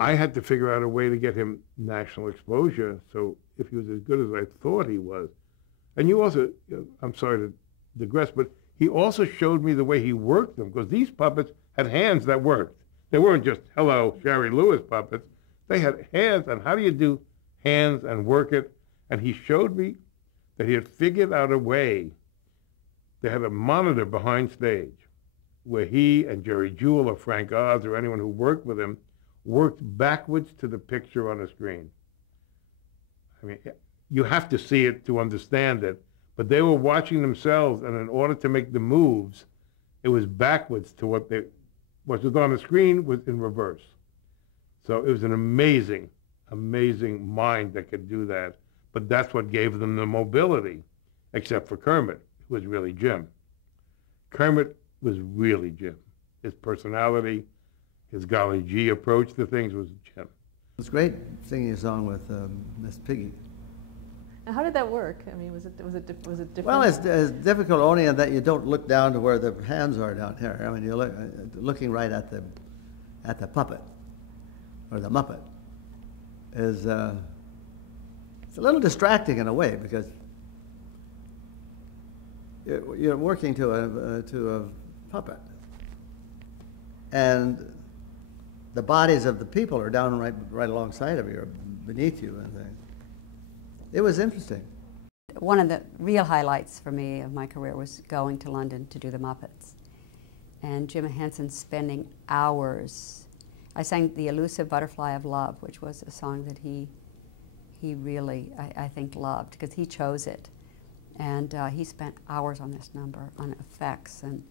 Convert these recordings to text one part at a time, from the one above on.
I had to figure out a way to get him national exposure, so if he was as good as I thought he was. And you also, I'm sorry to digress, but he also showed me the way he worked them, because these puppets had hands that worked. They weren't just, hello, Jerry Lewis puppets. They had hands, and how do you do hands and work it? And he showed me that he had figured out a way. They had a monitor behind stage where he and Jerry Jewell or Frank Oz or anyone who worked with him worked backwards to the picture on the screen. I mean, you have to see it to understand it, but they were watching themselves, and in order to make the moves, it was backwards to what was on the screen was in reverse. So it was an amazing, amazing mind that could do that, but that's what gave them the mobility, except for Kermit, who was really Jim. Kermit was really Jim. His personality, his golly gee approach to things was Jim. It was great singing a song with Miss Piggy. Now, how did that work? I mean, was it different? Well, it's difficult only in that you don't look down to where the hands are down here. I mean, you're looking right at the puppet or the Muppet. It's a little distracting in a way because you're working to a puppet, and the bodies of the people are down right alongside of you or beneath you and things. It was interesting. One of the real highlights for me of my career was going to London to do the Muppets. And Jim Henson spending hours. I sang The Elusive Butterfly of Love, which was a song that he really, I think, loved, because he chose it. And he spent hours on this number, on effects and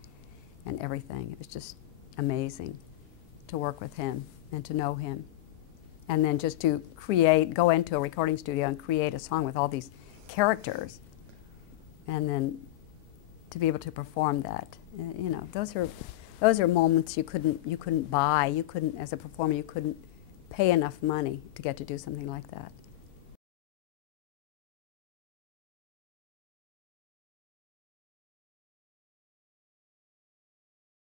everything. It was just amazing to work with him and to know him. And then just to go into a recording studio and create a song with all these characters, and then to be able to perform that, you know, those are moments you couldn't buy. You couldn't, as a performer, you couldn't pay enough money to get to do something like that.